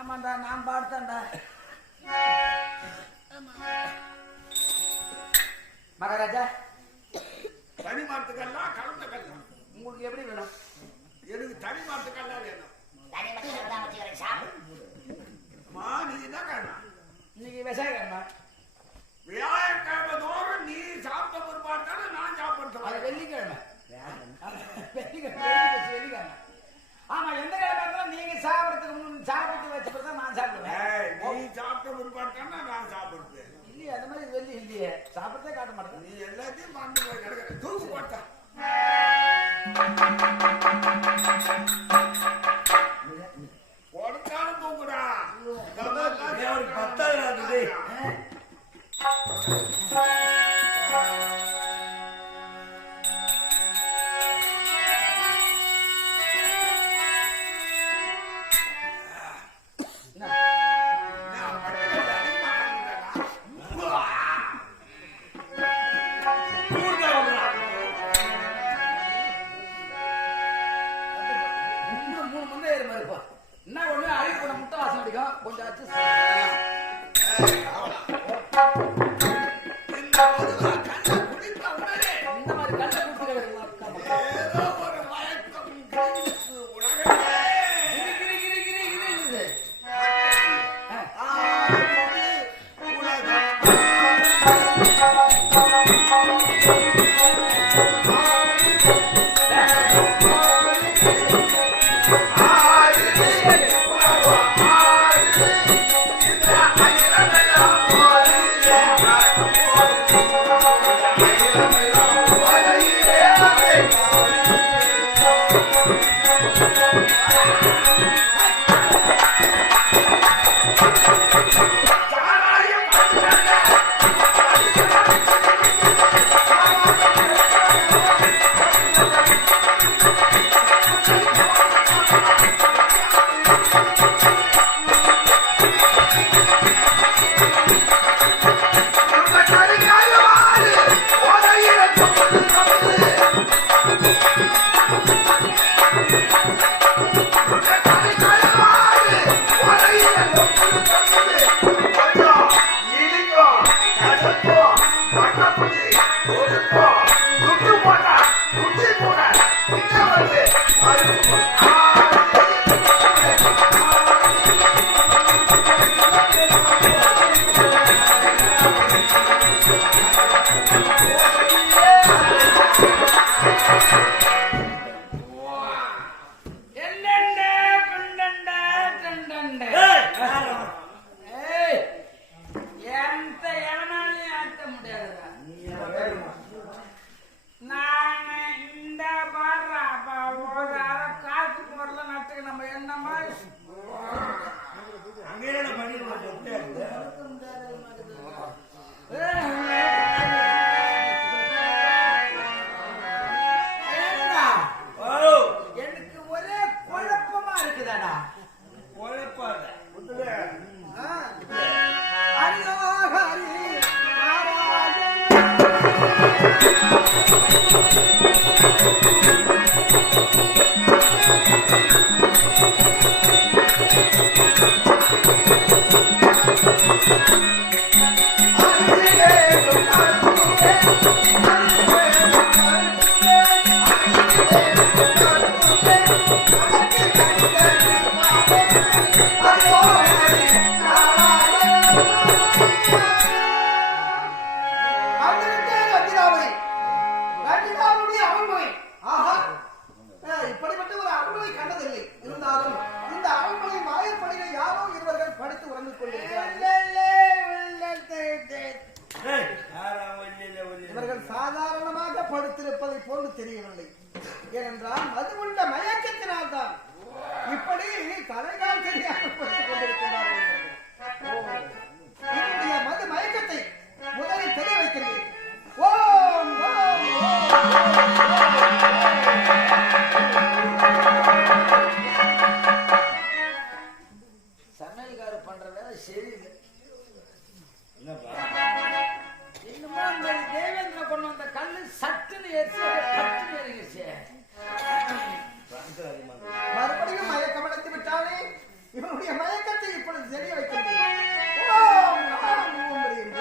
ஆமாண்டா நான் பாடுதான்டா மகாராஜா. தனி மாட்டுக்கல்லா கலந்த கல்லா உங்களுக்கு எப்படி வேணும்? எனக்கு தனி மாட்டுக்கல்லா வேணும். இன்னைக்கு விவசாயம் வியாழக்கிழமை தோறும் நீ சாப்பிட்ட பொறுப்பாடு தானே நான் சாப்பிடுறேன். வெள்ளிக்கிழமை வெள்ளிக்கிழமை. ஆமா, எந்த கிழமை நீங்க சாப்பிடறதுக்கு முன் சாப்பிட்டு வச்சுதான் நான் சாப்பிடுவேன். நீ சாப்பிட்ட பொறுப்பாடு தானே நான் சாப்பிடுறேன். இல்லையே, அந்த மாதிரி வெள்ளி இல்லையே, சாப்பிட்டதே காட்ட மாட்டேன். நீ எல்லாத்தையும் மறந்து போய் கிடக்குற. தூக்கு போட்டா கொடுத்தாலும் தூக்குடா. பத்தாவது கொஞ்சம் அச்சு இந்த மாதிரி கல்ல இவர்கள் சாதாரணமாக படுத்திருப்பதை போன்று தெரியவில்லை. ஏனென்றால் அது உள்ள மயக்கத்தினால்தான் இப்படி தலைகால் தெரியாமல் படுத்துக் கொண்டிருக்கிறார்கள். என்னுடைய மது மயக்கத்தை முதலில் தெரிய வைக்கிறேன். ஓம் ஓம் சமையல்கார பண்ற வேலை சரியில்லை. இன்னுமா அந்த தேவேந்திர கொண்டு வந்த கல்லு சட்டுன்னு ஏறிச்சு, பட்டுன்னு ஏறிடுச்சு. மறுபடியும் மயக்கம் அடைந்து விட்டானே. இவனுடைய மயக்கத்தை இப்பொழுது தெரிய வைக்கிறேன். ஓம் ஓம் ஓம் என்று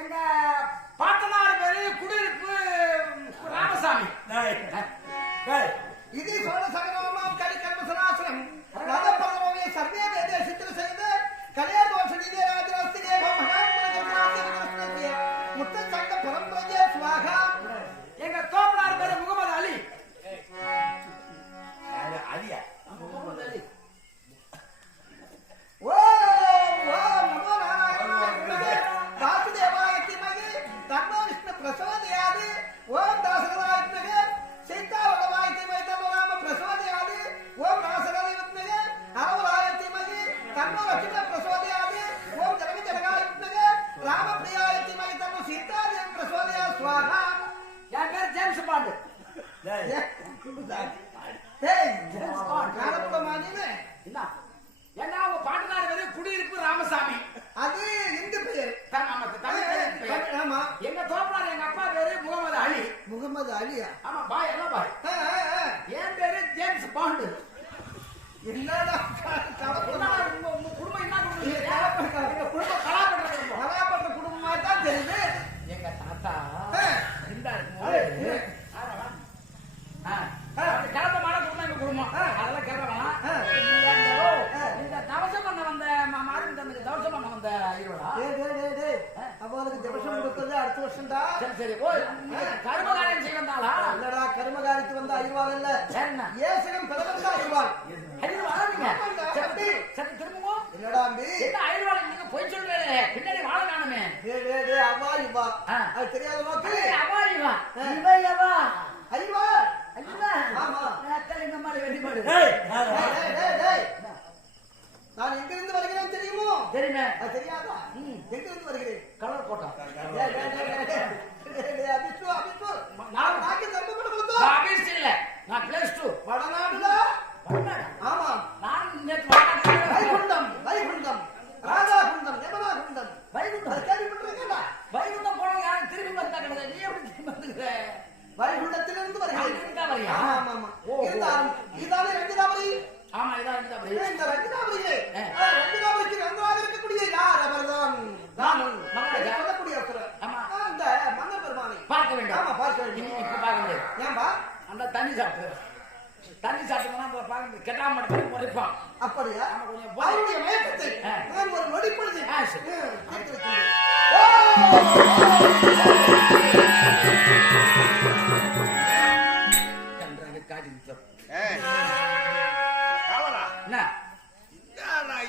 எங்க பாட்டனார் பேரு குடியிருப்பு ராமசாமி. இது சோழசகரமாம் கலி கர்மசனாசனம் ரத பரமே சர்வே வேதே சித்திர செய்து கலியா தோஷனிதே ராஜராஸ்திரே மகாத்மனே முத்த சங்க பரம்பரையே சுவாகா. எங்க தோப்பனார் பேரு முகமது அலி. அலியா முகமது அலி. ஓம் ஓம் நமோ நாராயணாய வாசுதேவாய தீமகி தன்னோ விஷ்ணு பிரசோதயாதி. ஓம் தாசகராய தீமகி சீதாவல்லபாய தீமகி தன்னோ ராம பிரசோதயாதி. ஓம் ராசகராய தீமகி அரவராய தீமகி தன்னோ லட்சுமி பிரசோதயாதி. ஓம் ஜனக ஜனகாய தீமகி ராமபிரியாய தீமகி தன்னோ சீதாதேவி பிரசோதயா ஸ்வாஹா. என் பேர் ஜேம்ஸ் பாண்டு. ஏய் ஜேம்ஸ் பாண்ட் நானப்பட மாட்டேனே. என்ன என்ன உங்க பாட்டனார் பேரு குடியிருப்பு ராமசாமி. அது இந்த பெயர். ஆமா எங்க தோப்பனார் எங்க அப்பா பேரு முகமது அலி. முகமது அலியா? ஆமா பாய் எல்லாம் பாய். என் பேரு ஜேம்ஸ் பாண்டு. என்னடா என்ன உங்க குடும்பம் என்ன குடும்பம்? எங்க குடும்பம் கலாப்பட்ட குடும்பம். கலாப்பட்ட குடும்பமா தான் தெரியுது. எங்க தாத்தா கிளம்பமான குடும்பம் எங்க குடும்பம். அதெல்லாம் கிளம்பலாம். இந்த தவசம் பண்ண வந்த மாறும் தந்துக்கு தவசம் பண்ண வந்த ஐயோடா. அப்போ அதுக்கு திவசம் கொடுத்தது அடுத்த வருஷம்டா. சரி சரி ஓ கர்மகாரியம் செய்ய வந்தாளா? இல்லடா கர்மகாரிக்கு வந்த ஐவாள் இல்ல. சரிண்ணா ஏசகம் பிறந்த ஐவாள். ஐயர்வாளா நீங்க? சரி சரி திரும்பவும் இல்லடா அம்பி. என்ன ஐயர்வாளா நீங்க போய் சொல்றீங்க? பின்னாடி வாழ காணுமே. அவா இவா அது தெரியாத நோக்கு. அவா இவா இவையவா ஐவா ஐயா ஆமா எங்க மாதிரி வெட்டி மாடு. நான் எங்கிருந்து வருகிறேன் தெரியுமோ? தெரியுமே. அது தெரியாதா? எங்கிருந்து வருகிறேன்? Colour quota. அபிஷு அபிஷு நான் நாக்கி தர்மப்பட கொடுத்தோம். நான் அபிஷ் இல்ல, நான் பிளஸ் 2 வடநாடுல. வடநாடு. ஆமா நான் நேத்து வடநாடு. வைகுண்டம் வைகுண்டம் ராஜாகுண்டம் யமனாகுண்டம் வைகுண்டம் கேள்விப்பட்டிருக்கீங்களா? வைகுண்டம் போனவங்க யாரும் திரும்பி வந்தா கிடையாது. நீ எப்படி திரும்பி வந்துக்கிற? வைகுண்டத்திலிருந்து வருகிறேன். அங்கிருந்தா வரியா? ஆமா ஆமா இருந்தாலும் இதானே ரஞ்சிதாபுரி. ஆமா இதான் இருந்தா அப்படி. இந்த ரஞ்சிதாபுரியே ரஞ்சிதாபுரிக்கு நன்றாக இருக்கக்கூடிய யார்? அவர்தான் ராமன் சொல்லக்கூடிய ஒருத்தர். அந்த மன்னர் பெருமானை பார்க்க வேண்டும். ஆமா பார்க்க வேண்டும். இப்ப பார்க்க முடியாது. ஏன்பா? அந்த தண்ணி சாப்பிட்டோம்னா கெட்டாம மட்டும் முறைப்பான். அப்படியா? ஆமா கொஞ்சம் அவருடைய மயக்கத்தை நான் ஒரு நொடி பொழுது சரி.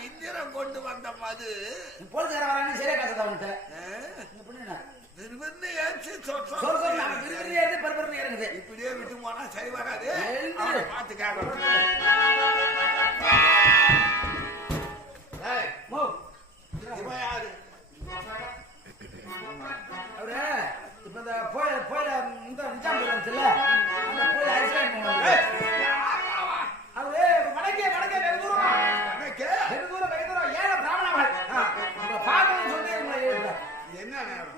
இந்திரம் கொண்டு வந்த மது போலீஸ்கார வராங்க சரியா காசு அவன்கிட்ட இப்படியே விட்டு போனா சரி வராது. பார்த்து கேட்கணும். இவன் யாரு? அவரு இப்ப இந்த போயில இந்த நிஜாம் வந்துச்சுல்ல அந்த போயில அரிசி அவரு வடக்கே வெகு தூரம் ஏழ பிராமணர்கள் உங்களை பார்க்கணும்னு சொல்லி உங்களை என்ன நேரம்?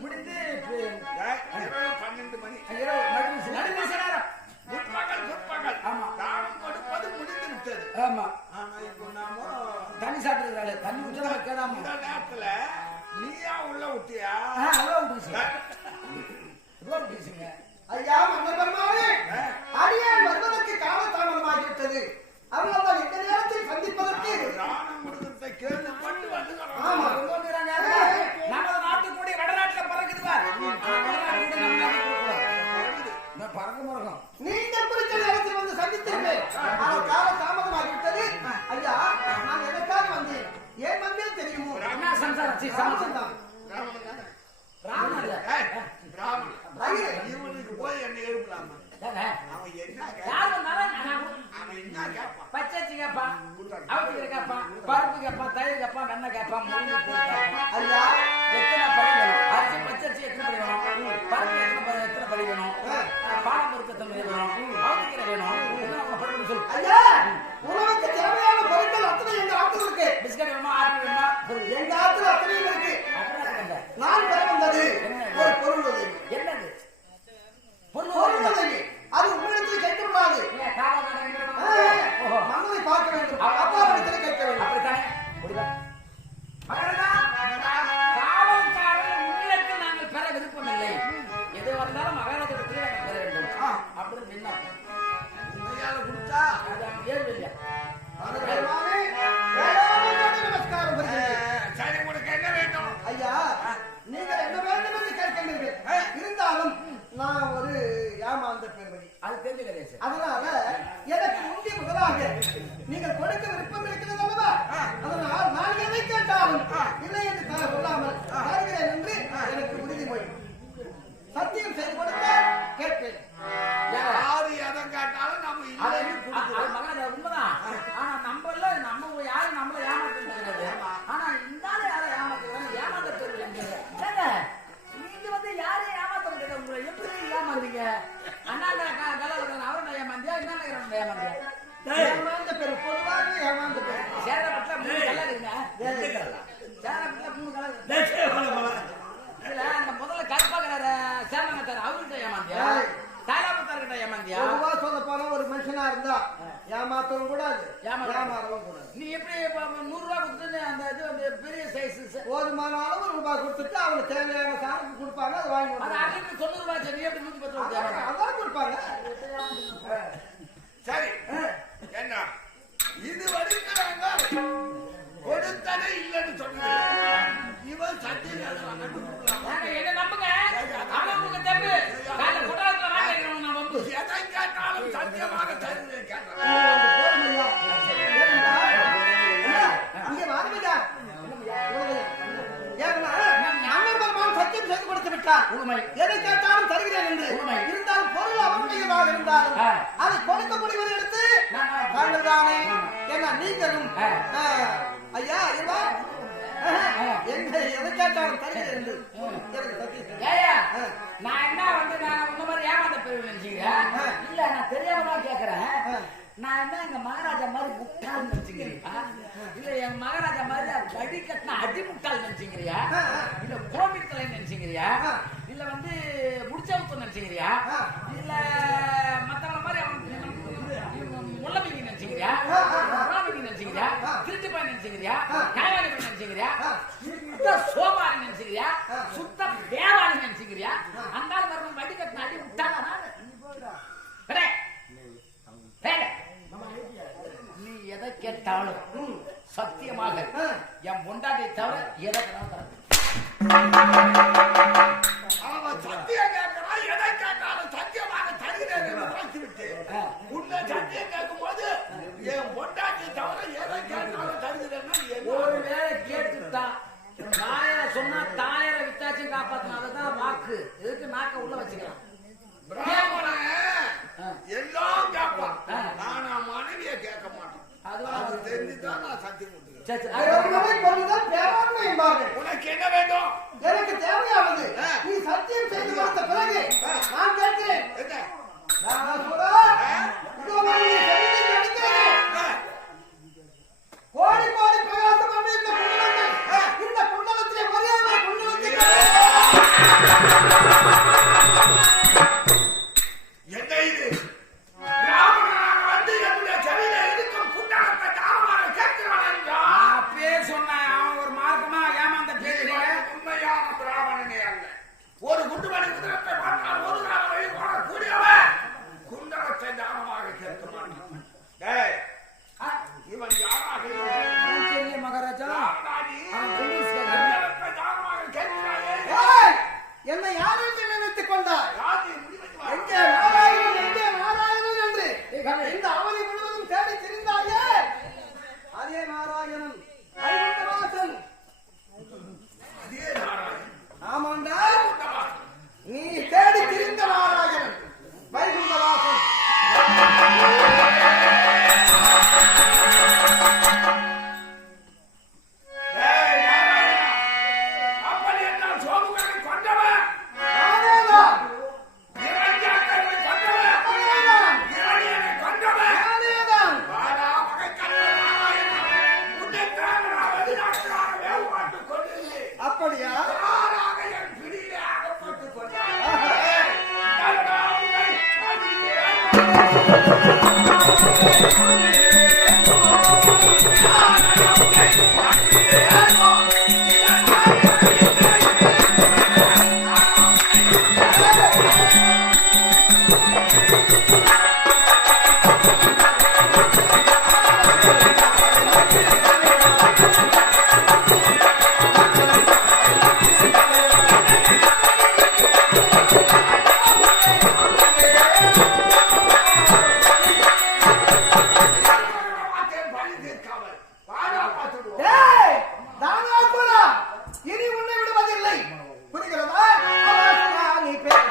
முடி ஆமா ஆனா இப்போ நாம தண்ணி சாப்பிட்டுருக்காரு தண்ணி குடிச்சா கேடாம இந்த நேரத்துல நீயா உள்ள விட்டியா அவ்வளோ விட்டுருச்சுங்க ஐயா மன்னர் பெருமானே அடியான் வருவதற்கு காலதாமதமாகிவிட்டது. அதனால்தான் இந்த நேரத்தில் சந்திப்பதற்கு ராணம் முருகத்தை கேள்விப்பட்டு வந்துக்கிறோம். ஆமா நமது நாட்டுக்கூடிய வடநாட்டுல பறக்குதுவா பறக்க மறக்கும் நீங்க குறித்த நேரத்தில் வந்து சந்தித்திருப்பேன். ஆனால் கால தாமதமாகிவிட்டது. ஐயா நான் எதற்காக வந்தேன், ஏன் வந்தேன் தெரியுமோ? என்ன சம்சாரம் ராமன் தான். ராமன் இல்ல இவனுக்கு போய் என்ன எழுப்பலாமா? அவன் என்ன யார் வந்தாலும் அவன் என்ன கேட்பான்? பச்சரிசி கேட்பான், அவத்துக்கு கேட்பான், பருப்பு கேட்பான், தயிர் கேட்பான், வெண்ணெய் கேட்பான், முருங்கை கேட்பான். ஐயா எத்தனை படி வேணும்? அரிசி பச்சரிசி எத்தனை படி வேணும்? பருப்பு எத்தனை படி வேணும்? பாலம் பருப்பு எத்தனை படி வேணும்? அவத்துக்கு வேணும்? இதெல்லாம் அவங்க படி சொல்லு. ஐயா உணவுக்கு தேவையான பொருட்கள் அத்தனை எங்க ஆத்துல இருக்கு. பிஸ்கட் வேணுமா, ஆப்பிள் வேணுமா? எங்க ஆத்துல அத்தனையும் இருக்கு. நான் பெற வந்தது ஒரு பொருள் உதவி. என்னது பொருள் உதவி அது உங்களிடத்தில் கேட்கக்கூடாது. மன்னரை பார்க்க வேண்டும், அப்பாவிடத்தில் கேட்க வேண்டும். அப்படித்தானே காவல்காரர் உங்களிடத்தில் நாங்கள் பெற விருப்பமில்லை. எது வந்தாலும் மகாராஜத்தில் நாங்கள் பெற வேண்டும் அப்படின்னு நின்னா உண்மையால கொடுத்தா ஏழு இல்லையா பெருமானே, வேளாண்மையோடு நமஸ்காரம் புரிகிறேன். சரி, உனக்கு என்ன வேண்டும்? ஐயா நீங்கள் என்ன வேண்டும் என்று கேட்கிறீர்கள். இருந்தாலும் நான் ஒரு ஏமாந்த பெருமதி. அது தெரிஞ்சுக்கிறேன். அதனால எனக்கு முந்தி முதலாக நீங்கள் கொடுக்க விருப்பம் இருக்கிறது அல்லவா? அதனால் நான் எதை கேட்டாலும் இல்லை என்று சொல்லாமல் தருகிறேன் என்று எனக்கு உறுதிமொழி சத்தியம் செய்து கொடுத்த கேட்பேன். யாரு எதை கேட்டாலும் நம்ம உண்மைதான். ஆனா நம்மள நம்ம யாரும் நம்மள ஏமாத்துறது. ஆனா இருந்தால யாரும் ஏமாத்துறாங்க, ஏமாத்த தெரியல. நீங்க வந்து யாரையும் ஏமாத்துறது உங்களை எப்படி ஏமாந்தீங்க? அண்ணா அவரை ஏமாந்தியா, என்ன ஏமாந்தியா? ஏமாந்த பெரு பொதுவாக ஏமாந்த பெரு சேரப்பட்டுல 3 கலர் இருக்குங்க. சேரப்பட்டுல 3 கலர் இதுல அந்த முதல்ல கருப்பாக்கிறார சேமங்கத்தார் அவர்கிட்ட ஏமாந்தியா, தாராபுத்தார்கிட்ட ஏமாந்தியா? பொதுவா சொல்ல போனா ஒரு மனுஷனா இருந்தா ஏமாத்தவும் கூடாது, ஏமாறவும் கூடாது. நீ எப்படி 100 ரூபாய் கொடுத்து அந்த இது வந்து பெரிய சைஸ் போதுமான அளவு ரூபாய் கொடுத்துட்டு அவங்களுக்கு தேவையான சாருக்கு கொடுப்பாங்க, அதை வாங்கி அது அன்னைக்கு 90 ரூபாய் சரி, எப்படி 110 ரூபாய் அதான் கொடுப்பாங்க. சரி, என்ன இது வரைக்கும் நாங்க கொடுத்ததே இல்லைன்னு சொன்னது. இவன் சத்தியம் என்ன நம்புங்க, அவங்க தம்பி காலைல கொட்டாரத்துல வாங்கிக்கிறோம். நான் வந்து எதை கேட்டாலும் சத்தியமாக தருகிறேன் கேட்கிறேன். இங்க வாருங்க. சத்தியம் செய்து கொடுத்து விட்டார். உண்மை. எதை கேட்டாலும் தருகிறேன் என்று. உண்மை. இருந்தாலும் பொருள் அவருடையதாக இருந்தாலும் அதை கொடுக்க முடிவதை எடுத்து தானே என்ன நீங்களும் ஐயா இவா என்ன எதை கேட்டாலும் தருகிறேன் என்று எனக்கு சத்தியம். ஏயா நான் என்ன வந்து நான் உங்க மாதிரி ஏமாந்த பெரிய நினைச்சீங்க? இல்ல நான் தெரியாம தான் கேக்குறேன். நான் என்ன எங்க மகாராஜா மாதிரி முட்டாள் நினைச்சுங்கிறியா? இல்ல எங்க மகாராஜா மாதிரி வடி கட்டின அடி முட்டாள் நினைச்சுங்கிறியா? இல்ல கோவில் தலை நினைச்சுங்கிறியா? இல்ல வந்து முடிச்சவுத்து நினைச்சுங்கிறியா? இல்ல மத்தவங்க மாதிரி முள்ளமீனி நினைச்சுக்கிறியா? முறாமீனி நினைச்சுக்கிறியா? திருட்டு பாய் நினைச்சுக்கிறியா? காய்வாடி நினைச்சுக்கிறியா? சுத்த சோமாரி நினைச்சுக்கிறியா? சுத்த தேவாரி நினைச்சுக்கிறியா? அங்கால மரம் வடி கட்டின அடி முட்டாளா நானு? நீ எதை கேட்டாலும் சத்தியமாக என் பொண்டாட்டியை தவிர எதை அவன் சத்தியம் கேட்கிறான், எதை கேட்டாலும் சத்தியமாக தருகிறேன் என்று வாய்த்துவிட்டு உன்னை சத்தியம் கேட்கும் போது என் பொண்டாட்டியை தவிர எதை கேட்டாலும் தருகிறேன். ஒரு வேலை கேட்டுட்டான். தாயரை சொன்னா தாயரை வித்தாச்சும் காப்பாத்தினாதான் வாக்கு. எதுக்கு நாக்க உள்ள வச்சுக்கலாம். பிராமணன் எல்லாம் கேட்பான், நான் மனைவியை கேட்க மாட்டேன். அது தெரிஞ்சுதான் நான் சத்தியம் கொடுத்துக்கிறேன். பேராண்மை என்பார்கள். உனக்கு என்ன வேண்டும்? எனக்கு தேவையானது நீ சத்தியம் செய்து கொடுத்த பிறகு நான் கேட்கிறேன். கோடி கோடி பிரகாசம் இந்த குண்டலத்திலே மரியாதை குண்டலத்தில் என்ன இது? பிராமணனாக வந்து என்னுடைய செவியில இருக்கும் குண்டலத்தை ஒரு குண்டுமணி குதிரத்தை பார்த்தால் ஒரு காலம் வழி போடக்கூடியவன் குண்டலத்தை தானமாக கேட்க மாட்டான். டேய், இவன் யாராக தெரியல மகாராஜா. குண்டலத்தை தானமாக கேட்கிறாயே. என்னை யார் என்று நினைத்துக் கொண்டாய்? ராஜி முடிவைக்கு வா. எங்கே நாராயணன், எங்கே நாராயணன் என்று இந்த அவதி முழுவதும் தேடி திரிந்தாயே. அதே நாராயணன் வைகுண்டவாசன். அதே நாராயணன். ஆமாண்டா, குண்டவாசன். நீ தேடி திரிந்த நாராயணன் வைகுண்டவாசன். டேய் நாராயணா, அப்படி என்றால் சோமுகனை கொண்டவன், நானேதான், இரண்யாக்கரை கொண்டவன், நானேதான், இரணியனை கொண்டவன். நானேதான். வாடா மகைக்கண்ண நாராயணா, உன்னை தேவனாவது நாட்களாக வேவுபாட்டுக் கொண்டிருந்தே. அப்படியா? யாராக என் பிடியிலே அகப்பட்டுக் கொண்டாய்? டேய், தருடா உன்னை பார்த்தேன் பழி தீர்க்காமல். வாடா பார்த்துடுவோம். ஏய், தானாசுரா, இனி உன்னை விடுவதில்லை. புரிகிறதா? அவாசுரா, நீ பேச.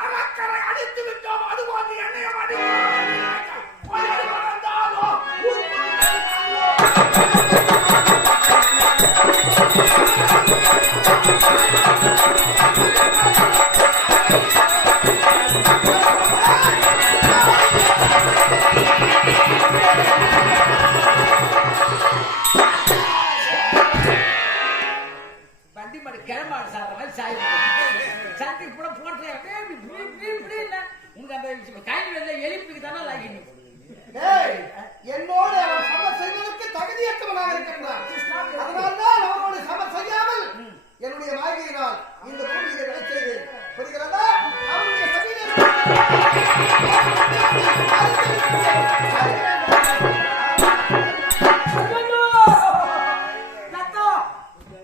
அறக்கரை அடித்து விட்டோம், அதுபோன்று என்னையும் அடித்தாலும் உயிர் வளர்ந்தாலும் வண்டி மாடு கிளம்பாடு சாப்பிட்ற மாதிரி சாய் சந்தி கூட போட்டேன். உனக்கு அந்த கையில் வெளில எலிப்புக்கு தானே லாகினி. ஏய், என்னோடு அவன் சம செய்வதற்கு தகுதியற்றவனாக இருக்கின்றான். அதனால்தான் அவனோடு சம செய்யாமல் என்னுடைய வாழ்க்கையினால் இந்த பூமியை விளை செய்தேன். புரிகிறதா? அவனுடைய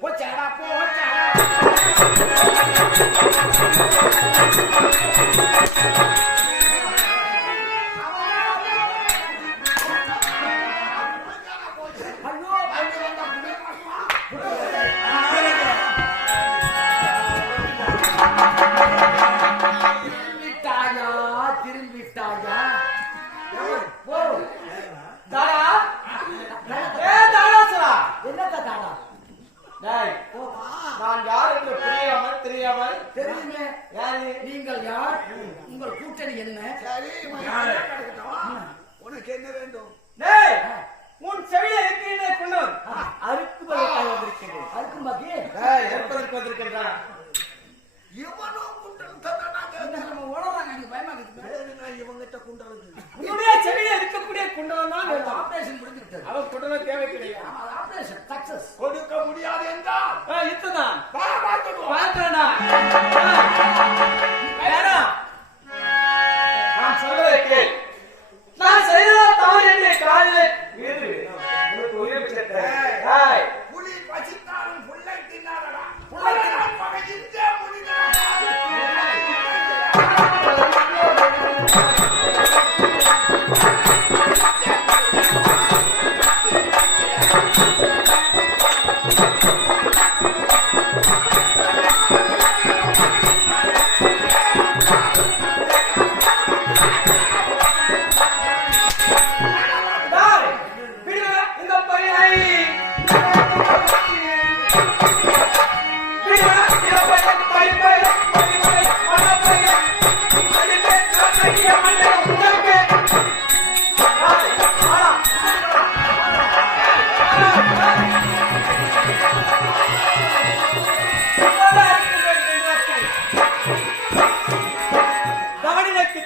போச்சாடா போச்சாடா. ஐயோ, திரும்பிட்டாயா திரும்பிட்டாயா. போ. தாடா. தாராசுரா, என்னத்த தாடா? டேய், நான் யார் என்று தெரியாமல் தெரியுங்க. யாரு? நீங்கள் யார்? உங்கள் கூட்டணி என்ன? சரி மகனே, கிடக்கட்டும். உனக்கு என்ன வேண்டும்? டேய், உன் செவியை இருக்கிறேனே கொண்டவன் அறுக்குவதற்காக வந்திருக்கிறேன். அதுக்கும் பாக்கி டேய், ஏற்பதற்கு வந்திருக்கின்றான். இவனும் குண்டலம் தந்தானாங்க. நம்ம உழறாங்க. எனக்கு பயமா இருக்குது. சரி, நான் இவங்கிட்ட குண்டலம் உன்னுடைய செவியை இருக்கக்கூடிய குண்டவன் தான் வேணும். ஆபரேஷன் முடிஞ்சு விட்டது. அவன் குண்டவன் தேவை கிடையாது. ஆமா, அது ஆபரேஷன் சக்சஸ். கொடுக்க முடியாது என்றால் இதுதான் வா பார்த்துடுவோம். பார்த்தா வேணாம். நான் சொல்றதை கேள். நான் செய்த தவறு என்று காலில் வீடு உனக்கு உயிர் பிச்சை. புலி பசித்தாலும் புல்லை தின்னாதடா. புல்லை தின்னா- பகையின்றே முடிந்தடா. ஆ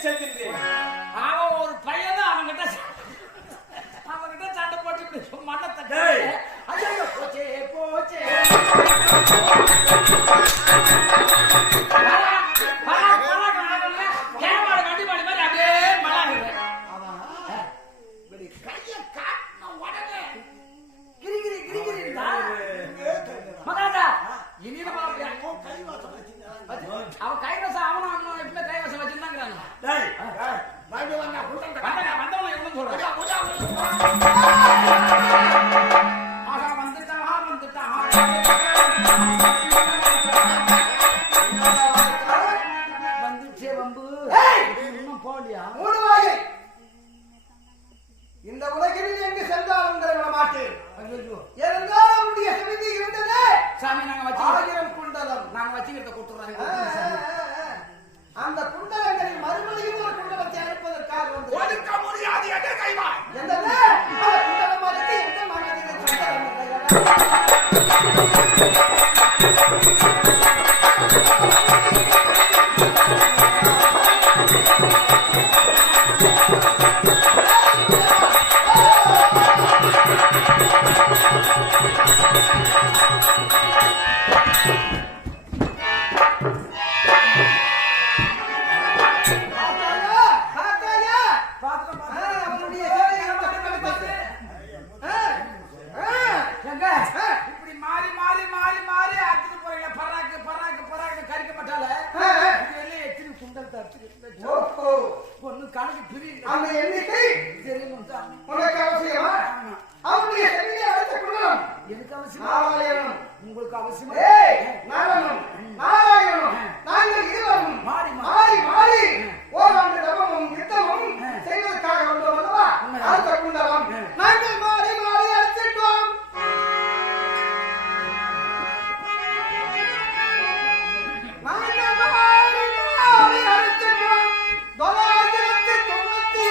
செல்கின்றேன். அவன் ஒரு பையன் அவன்கிட்ட சண்டை போட்டு மண்ணத்தை ஐயோ போச்சே போச்சே அவன் கைவசம் அவனும் எப்பவுமே கைவசம் வச்சிருந்தாங்கிறாங்க. வந்தவன் எவ்வளவு சொல்றான் வந்துச்சே வம்பு இன்னும் போலியா மூடுவாயை இந்த உலகில் எங்கு சென்றால் உங்களை விட மாட்டேன். ஏனென்றால் அவருடைய சமிதி இருந்தது சாமி நாங்க வச்சு 1000 குண்டலம். நாங்க வச்சுக்கிறத கொடுத்துறாங்க. அந்த குண்டலங்களில் மறுபடியும் ஒரு குண்டலத்தை அனுப்பதற்காக வந்து ஒதுக்க முடியாது என்ற கைவா என்னது அந்த குண்டலம் அதுக்கு எந்த மனதில் சந்தனம் ஒண்ணு கணக்கு பிரியுது. அந்த எண்ணிக்கை தெரியும் உனக்கு அவசியமா? அவருடைய செவியை அடுத்த குண்டலம் எனக்கு அவசியம், நாராயணன் உங்களுக்கு அவசியம். நாராயணன் நாராயணன் நாங்கள் இருவரும் மாறி மாறி மாறி ஓராண்டு தவமும் யுத்தமும் செய்வதற்காக வந்தோம் அல்லவா? அடுத்த குண்டலம் நாங்கள் மாறி மாறி அழைச்சிட்டோம். நாங்கள் மாறி மாறி அழைச்சிட்டோம். 998 குண்டலத்தை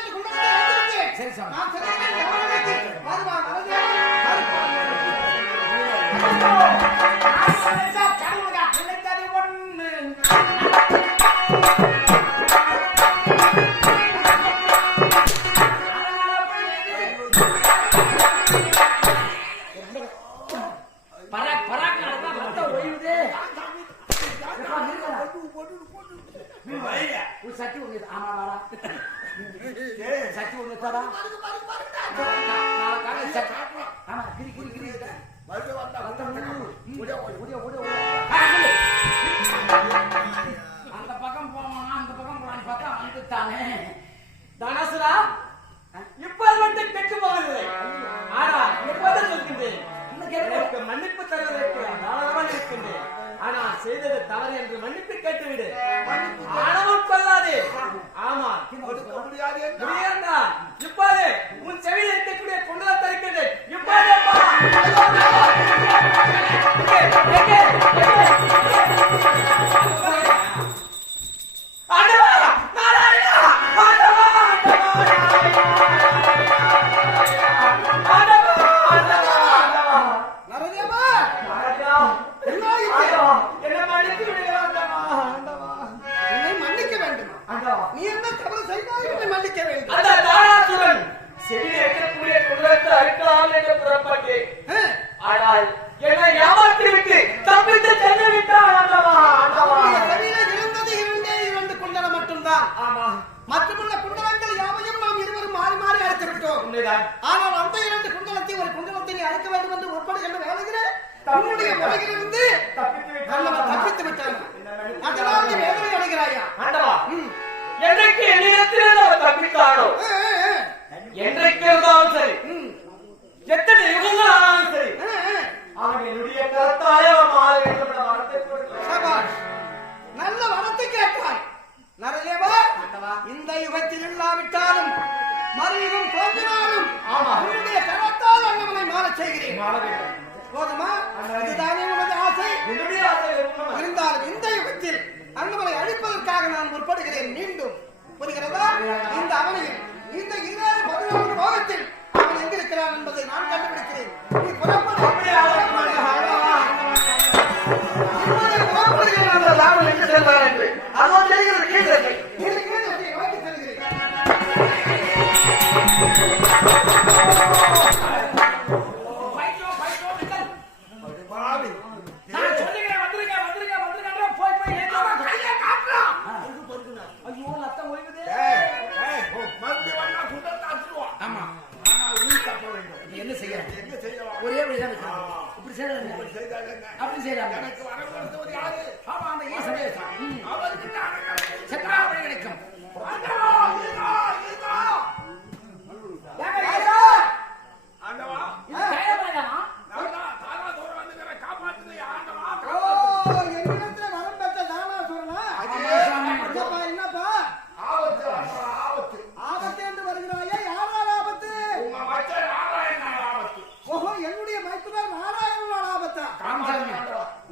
எடுத்திருக்கேன். சரி சாமி. நான் சொன்னேன் வருவா மனதே சட்டி ஒண்ணு ஆமா வாடா சட்டி ஒண்ணு தரா ஆமா கிரி கிரி கிரி அந்த பக்கம் போவானா அந்த பக்கம் போனான்னு பார்த்தா வந்துட்டானே தனசுரா இப்போது மட்டும் கெட்டு போவதில்லை. ஆனா எப்போது சொல்கின்றேன் எனக்கு மன்னிப்பு தருவதற்கு தாராளமாக இருக்கின்றேன். ஆனா செய்தது தவறு என்று மன்னிப்பு கேட்டுவிடு. ஆணவம் கொள்ளாதே. ஆமா முடியாது முடியாதான் இப்போது உன் செவியில் இருக்கக்கூடிய குண்டலத்தை இருக்கின்றேன். இப்போது மன்னிக்க வேண்டும். உன்னுடைய முறையிலிருந்து தப்பித்து விட்டான். அதனால் நீ வேதனை அடைகிறாயா? என்றைக்கு என்னிடத்திலிருந்து அவர் தப்பித்தானோ, என்றைக்கு இருந்தாலும் சரி, எத்தனை யுகங்கள் ஆனாலும் சரி, அவன் என்னுடைய கருத்தாய அவர் மாற வேண்டும் என்ற வரத்தை கொடுத்தார். சபாஷ், நல்ல வரத்தை கேட்டாய். நரதேவா, இந்த யுகத்தில் இல்லாவிட்டாலும் மறுயுகம் தோன்றினாலும் உன்னுடைய கரத்தால் அண்ணவனை மாறச் செய்கிறேன். போதுமா? இதுதானே உனது ஆசை? என்னுடைய ஆசை இருந்தாலும் இந்த யுகத்தில் அண்ணவனை அழிப்பதற்காக நான் முற்படுகிறேன். மீண்டும் புரிகிறதா? இந்த அவனையில் இந்த 11 பாகத்தில் அவன் எங்கிருக்கிறான் என்பதை நான் கண்டுபிடிக்கிறேன். நீ புறப்படு. நான் சொல்லுகிறேன், வந்திருக்க போய் கையை காட்டுறான். ஐயோ ரத்தம் ஒழுகுது. மறுபடியும் வந்தா சுடத்தை அடிச்சிடுவான். ஆமா, ஆனா உயிர் தப்ப வேண்டும். நீ என்ன செய்ய? என்ன செய்யலாம்? ஒரே வழிதான் இருக்கு. இப்படி செய்யலாம், இப்படி செய்தால் என்ன? அப்படி செய்யலாம். எனக்கு வரம் கொடுத்தவர் யாரு? ஆமா, அந்த ஈசனேசா. அவருக்கு தான் கிடைக்கும். சக்கராவதி கிடைக்கும். ஆண்டவா, இதோ, இதோ. ஆண்டவா, இது கையமாயனா? தாரா தூரம் வந்துக்கிற காப்பாத்துறியா ஆண்டவா? ஓ, என்னிடத்தில் வரம் பெற்ற தானாசுரனா? என்னப்பா, என்னப்பா? ஆபத்து ஆண்டவா, ஆபத்து. ஆபத்து என்று வருகிறாயே, யாரால் ஆபத்து? உங்க மச்ச நாராயணன் ஆபத்து. ஓஹோ, என்னுடைய மைத்துனர் நாராயணனால் ஆபத்தா? காமசாமி.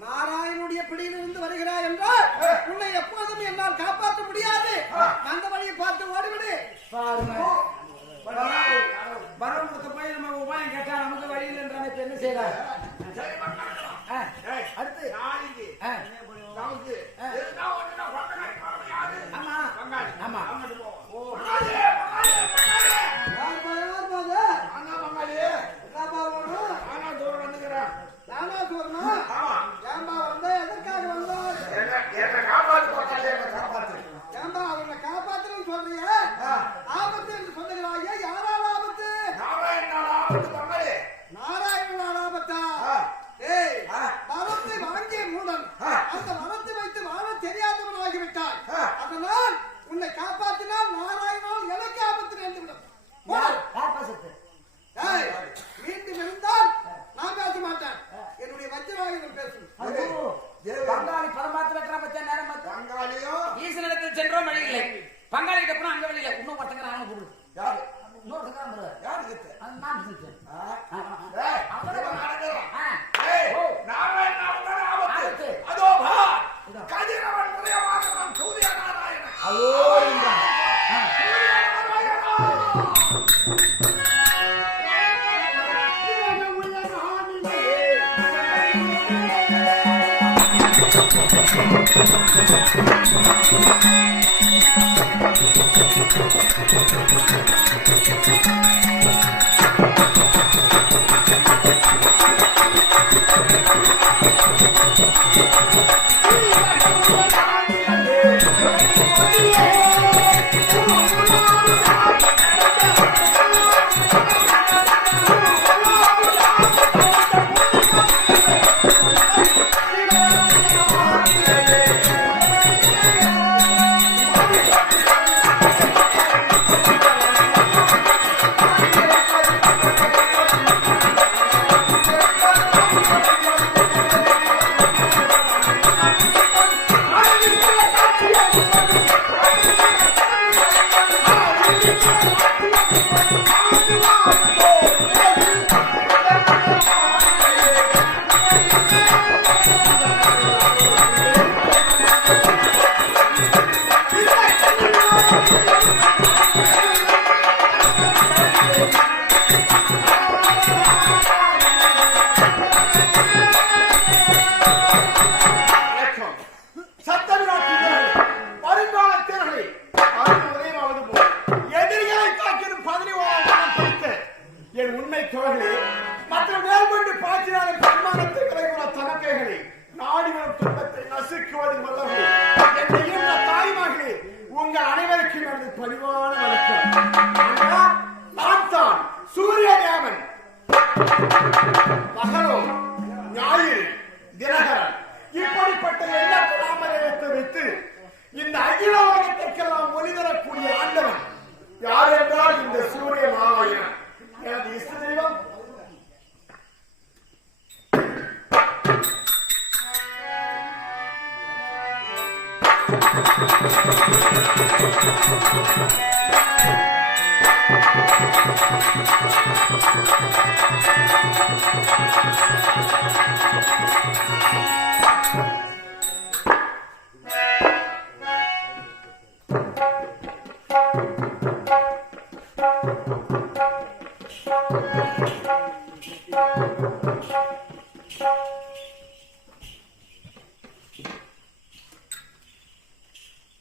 நாராயணனுடைய பிடியிலிருந்து வருகிறாய் என்றால் உன்னை எப்போதும் என்னால் காப்பாற்ற முடியாது. அந்த வழியை பார்த்து ஓடிவிடு. பாருங்க, வரம் கொடுத்த போய் நம்ம உபாயம் கேட்டா நமக்கு வழியில் என்றான இப்ப என்ன செய்யலாம்? சரி, பண்ணலாம். அடுத்து நாளைக்கு நமக்கு எதுனா ஒண்ணுனா பங்காளி வரணும் யாரு? ஆமா பங்காளி. ஆமா. அங்கிட்டு போவோம். பங்காளி, பங்காளி, பங்காளி. யார்ப்பா, யார்ப்பா அது? ஆனா பங்காளி, என்னப்பா வேணும்? நானா தூரம் வந்துக்கிறேன். தானாசுரனா? ஆமா. ஏன்பா வந்த? எதற்காக வந்தாய்? என்ன காப்பாத்து பங்காளி, என்ன காப்பாத்து. ஏன்பா அவனை காப்பாற்றணும் சொல்றியா? ஆபத்து என்று சொல்லுகிறாயே, யாரால் ஆபத்து? நாராயணன் ஆபத்து பங்காளி. நாராயணனால் ஆபத்தா? ஏய், வரத்தை வாங்கிய மூடன் அந்த வரத்தை வைத்து வாழ தெரியாதவனாகிவிட்டாய். அதனால் உன்னை காப்பாற்றினால் நாராயணால் எனக்கு ஆபத்து நேர்ந்துவிடும். யார் பாசத்து? ஏய், மீண்டும் இருந்தால் நான் பேச மாட்டேன். என்னுடைய வஜ்ராயுதம் பேசும். பங்காளி பரமாத்திர பச்சை நேரம் பார்த்து பங்காளியும் ஈசனிடத்தில் சென்றோம் வழி இல்லை. பங்காளி கிட்ட போனா அங்க வழி இல்லை. இன்னும் ஒருத்தங்க நானும் போடு. யாரு? இன்னொருத்தங்க யாரு கிட்ட? அது நான் செஞ்சேன். ஏய், அவன் நடக்கிறோம். ஆ. ஏய், ஓ. நாராயணன் தான் ஆபத்து. ஆபத்து. அதோ பா, கதிரவன் புரியவாசனம் சூரிய நாராயணன். அதோ இருந்தான். சூரிய நாராயணன். ஆ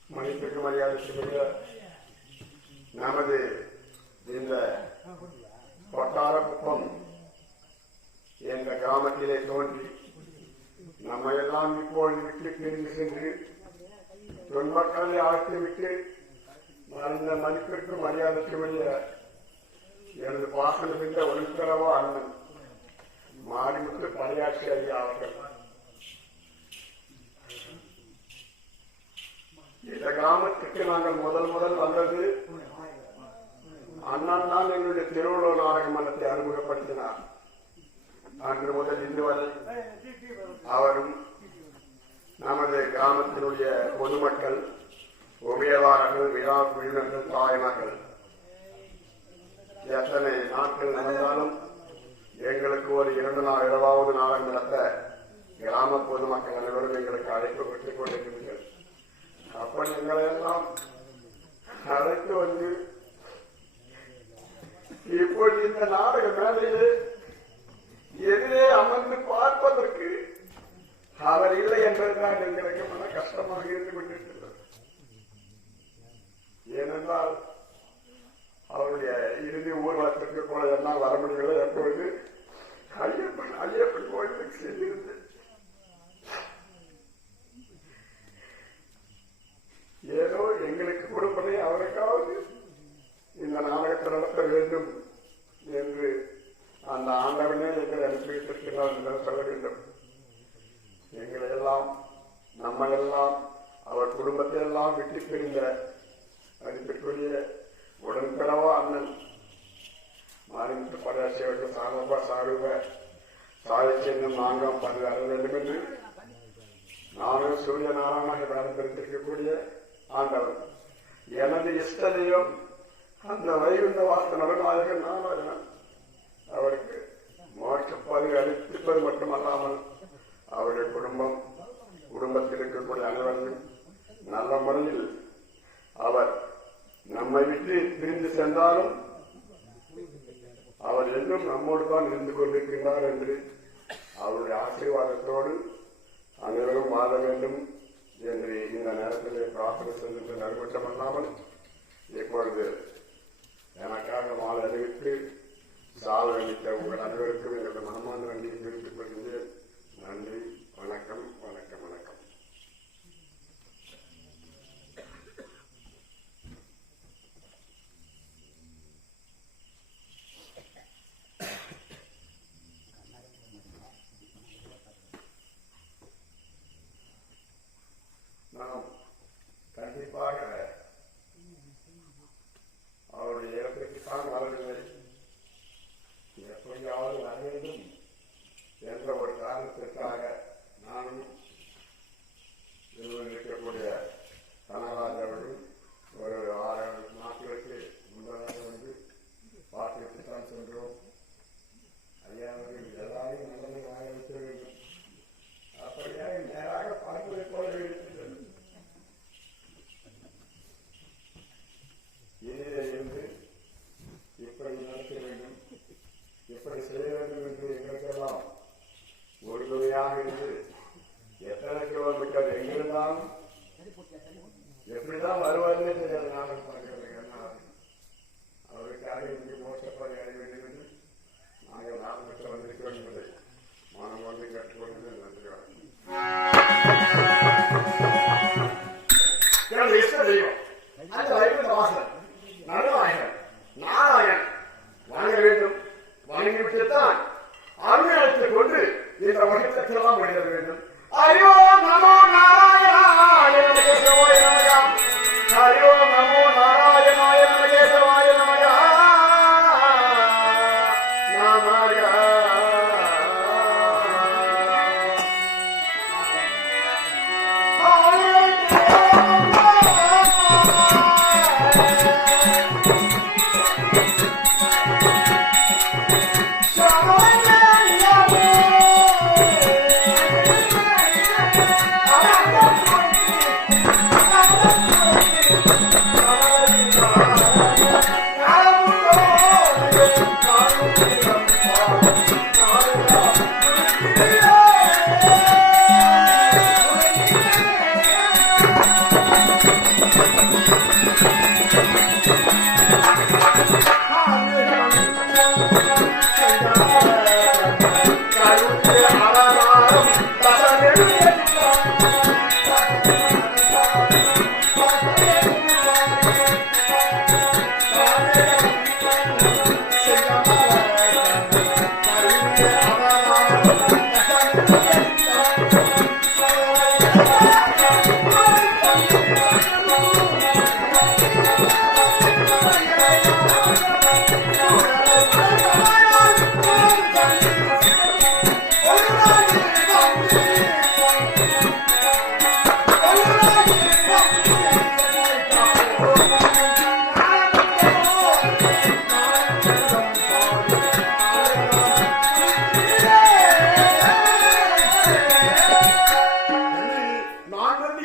மனிதனுக்கு மரியாதை நமது இந்த கொட்டாரக்குப்பம் என்ற கிராமத்திலே தோன்றி நம்ம எல்லாம் இப்போது விட்டு பிரிந்து சென்று தொன்மக்களை அழைத்துவிட்டு மறந்த மதிப்பிற்கு மரியாதைக்கு வெளிய எனது பாசனம் என்ற ஒழுக்கரவோ அண்ணன் மாறிமுத்து பணியாற்றி ஐயா அவர்கள் இந்த கிராமத்துக்கு நாங்கள் முதல் வந்தது அண்ணன் தான் எங்களுடைய திருவள்ளுவ நாடக மன்றத்தை அறிமுகப்படுத்தினார். அன்று முதல் இன்று வரை அவரும் நமது கிராமத்தினுடைய பொதுமக்கள், உபயவாரர்கள், விழா குழுவினர்கள், தாய்மார்கள் எத்தனை நாட்கள் நடந்தாலும் எங்களுக்கு ஒரு 2 நாள் இரவாவது நாடகம் நடத்த கிராம பொதுமக்கள் அனைவரும் எங்களுக்கு அழைப்பு பெற்றுக் கொண்டிருக்கிறீர்கள். அப்படி எங்களை எல்லாம் அழைத்து வந்து இப்போது இந்த நாடக மேலையிலே எதிரே அமர்ந்து பார்ப்பதற்கு அவர் இல்லை என்பதுதான் எங்களுக்கு மன கஷ்டமாக இருந்து கொண்டிருக்கிறது. ஏனென்றால் அவருடைய இறுதி ஊர்வலத்திற்கு கூட எல்லாம் வர முடியவில்லை. எப்பொழுது ஐயப்பன் கோயிலுக்கு சென்றிருந்து ஏதோ எங்களுக்கு கொடுப்பதை அவருக்காவது இந்த நாடகத்தை நடத்த வேண்டும் என்று அந்த ஆண்டவனே எங்களை அனுப்பி வைத்திருக்கிறார் என்று சொல்ல வேண்டும். எங்களை எல்லாம் நம்மளெல்லாம் அவர் குடும்பத்தை எல்லாம் விட்டு பிரிந்த மதிப்பிற்குரிய உடன்பிறவா அண்ணன் மாறிமுத்து படாசியவர்கள் சாரபா சாருப சாயச்சேர்ந்தம் நாங்கம் பதவி அற வேண்டும் என்று நானும் சூரிய நாராயணாக வேடம் பெற்றிருக்கக்கூடிய ஆண்டவர் எனது இஷ்ட தெய்வம் அந்த வைகுண்ட வாச நடுநாயகன் நாராயணன் அவருக்கு மோட்ச பதவி அளிப்பது மட்டுமல்லாமல் அவருடைய குடும்பத்தில் இருக்கக்கூடிய அனைவரையும் நல்ல முறையில் அவர் நம்மை விட்டு பிரிந்து சென்றாலும் அவர் இன்னும் நம்மோடு தான் இருந்து கொண்டிருக்கிறார் என்று அவருடைய ஆசீர்வாதத்தோடு அனைவரும் வாழ வேண்டும் என்று இந்த நேரத்தில் பிரார்த்தனை சென்று நறுமற்றமல்லாமல் இப்பொழுது எனக்காக வாழ அறிவித்து சால் அளித்த உங்கள் அனைவருக்கும் எங்களது மனமார்ந்த நன்றியை தெரிவித்துக் கொள்கின்றேன். நன்றி, வணக்கம், வணக்கம், வணக்கம். நாம் கண்டிப்பாக அவருடைய இடத்திற்கு தான் வரவில்லை, எப்படியாவது வர வேண்டும் என்ற ஒரு காரணத்திற்காக நானும் இருக்கக்கூடிய கனகராஜ் அவர்கள் ஒரு 6 நாட்களுக்கு முன்னதாக வந்து பார்த்துவிட்டு தான் சென்றோம். ஐயா அவர்கள் எல்லாரையும் நல்லதை வாழ வைக்க வேண்டும், அப்படியாக நேராக பார்ப்பதை போல இருக்கிறது. இதிலே இருந்து எப்படி நடத்த வேண்டும், எப்படி செய்ய வேண்டும் என்று எங்களுக்கெல்லாம் உறுதுணையாக இருந்து எத்தனை கிலோமீட்டர் எங்கிருந்தாலும் எப்படிதான் வருவாருன்னு தெரியாது. நாங்கள் பார்க்கிறேன் அவருக்காக இங்கு மோசப்பாடு அடைய வேண்டும் என்று நாங்கள் நாள் பெற்று வந்திருக்கிறோம் என்பதை மனம் வந்து கற்றுக்கொண்டு நன்றிகள். இஷ்ட தெய்வம் அந்த வைகுண்ட வாசல் நடுநாயகன் நாராயணன் வணங்க வேண்டும். வணங்கிவிட்டுத்தான் அருமையத்தை கொண்டு இந்த வகித்தெல்லாம் முடிய வேண்டும். ஹரியோ நமோ நாராயண, ஹரியோ நமோ நாராயண.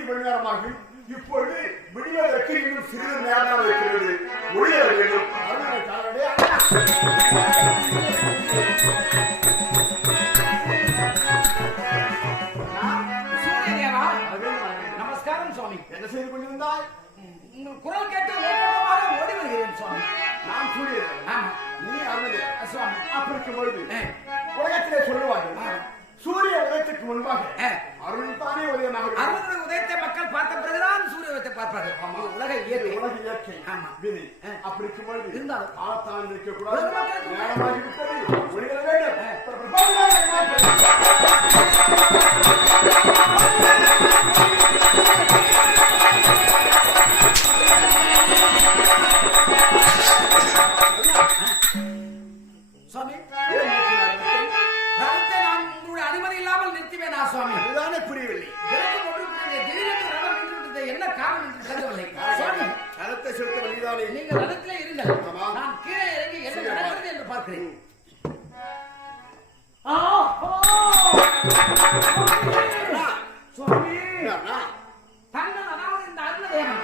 மணி நேரமாகும். இப்பொழுது விடுவதற்கு இன்னும் சிறிது நேரம் இருக்கிறது. ஒளிய வேண்டும். சூரியதேவா, நமஸ்காரம் சுவாமி. என்ன செய்து கொண்டிருந்தாய்? உங்கள் குரல் கேட்டு ஓட்டமாக ஓடி வருகிறேன் சுவாமி. நான் சூரியன். ஆமா நீ அருணதே சுவாமி. அப்படி இருக்கும் பொழுது உலகத்திலே சொல்லுவார்கள், சூரிய உதயத்துக்கு முன்பாக அருள் தானே உதயமாக. அருளுடைய உதயத்தை மக்கள் பார்த்த பிறகுதான் சூரிய உதயத்தை பார்ப்பார்கள். உலக இயற்கை. உலக இயற்கை. ஆமா. விதி. அப்படி இருக்கும் பொழுது இருந்தாலும் காலத்தான் இருக்கக்கூடாது. உலக மக்களுக்கு நேரமாகிவிட்டது. ஒளிர வேண்டும். சுவாமி, ரதத்தை நான் உங்களுடைய அனுமதி இல்லாமல் நிறுத்துவேனா சுவாமி? அதுதானே புரியவில்லை. எனக்கு ஒன்றும் புரியவில்லை. திடீரென்று ரதம் நின்று விட்டது. என்ன காரணம் என்று தெரியவில்லை சுவாமி. கரத்தை செலுத்த வழிதானே. நீங்கள் ரதத்திலே இருங்கள். ஆமா. நான் கீழே இறங்கி என்ன நடக்கிறது என்று பார்க்கிறேன். சுவாமி, தங்கள் அதாவது இந்த அருணதேவன்